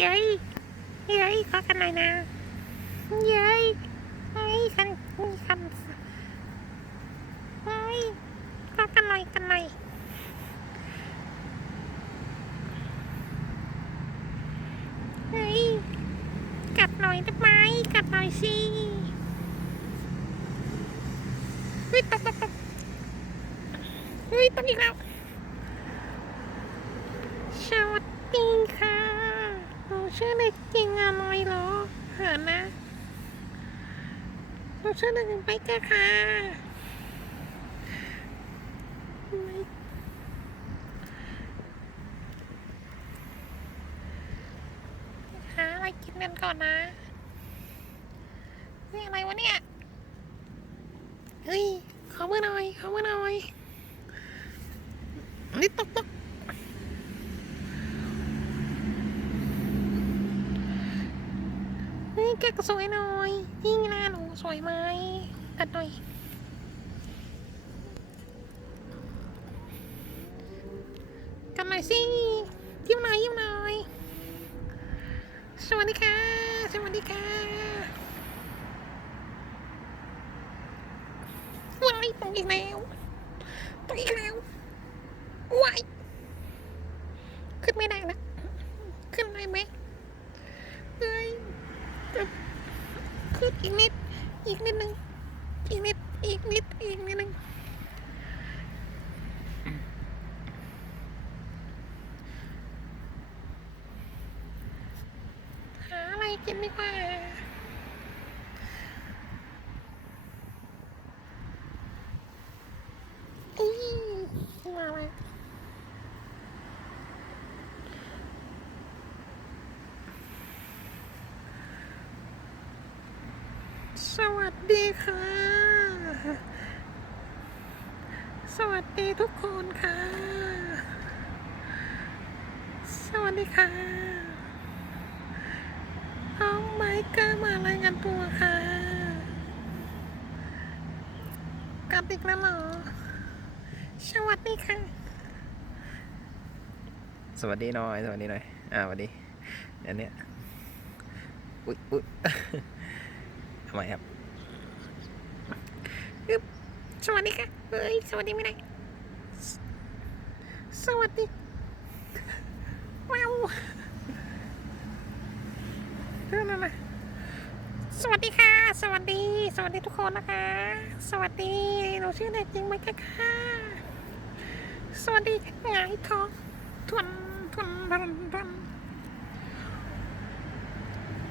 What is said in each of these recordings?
เย้ยเย้ยขอกันหน่อยนะ เย้ยเฮ้ยกันมีคำเฮ้ยขอกันหน่อยกันหน่อยเฮ้ยกัดหน่อยได้ไหมกัดหน่อยสิเฮ้ยตกตกตกเฮ้ยตกอีกแล้ว สวัสดีค่ะหนู ชื่อเด็กจริงอะไรเหรอเหินนะหนูชื่อเด็กหญิงไปเกอค่ะไม่หาอะไรกินกันก่อนนะ นี่อะไรวะเนี่ย เฮ้ยขอมือหน่อยขอมือหน่อยนี่ตก ตกนี่แกก็สวยหน่อยนี่หน้าหนูสวยไหมตัดหน่อย กันหน่อยสิยิ้มหน่อยยิ้มหน่อย สวัสดีค่ะ สวัสดีค่ะว้ายตกอีกแล้วตกอีกแล้วว้ายขึ้นไม่ได้นะขึ้นได้ไหมเอ้ย ขึ้นอีกนิด อีกนิดนึง อีกนิด อีกนิด อีกนิดนึง หาอะไรกินดีกว่าอีมาเลยส วัสดีค่ะ สวัสดีทุกคนค่ะ สวัสดีค่ะน้องไมเกอร์มารายงานตัวค่ะกลับอีกแล้วหรอ สวัสดีค่ะ สวัสดีหน่อย สวัสดีหน่อย อ่าสวัสดีอันเนี้ย อุ๊ยอุ๊ย ทำไมครับ อึบสวัสดีค่ะเฮ้ยสวัสดีไม่ได้สสวัสดีว้าวเรื่องอะไรสวัสดีค่ะ สวัสดี สวัสดีทุกคนนะคะ สวัสดีหนูชื่อเด็กจริงไหมคะค่ะ สวัสดีหงายท้องทวนทวนทวนทวน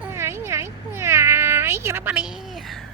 หงายหงายหงายอีกแล้วปะเนี่ย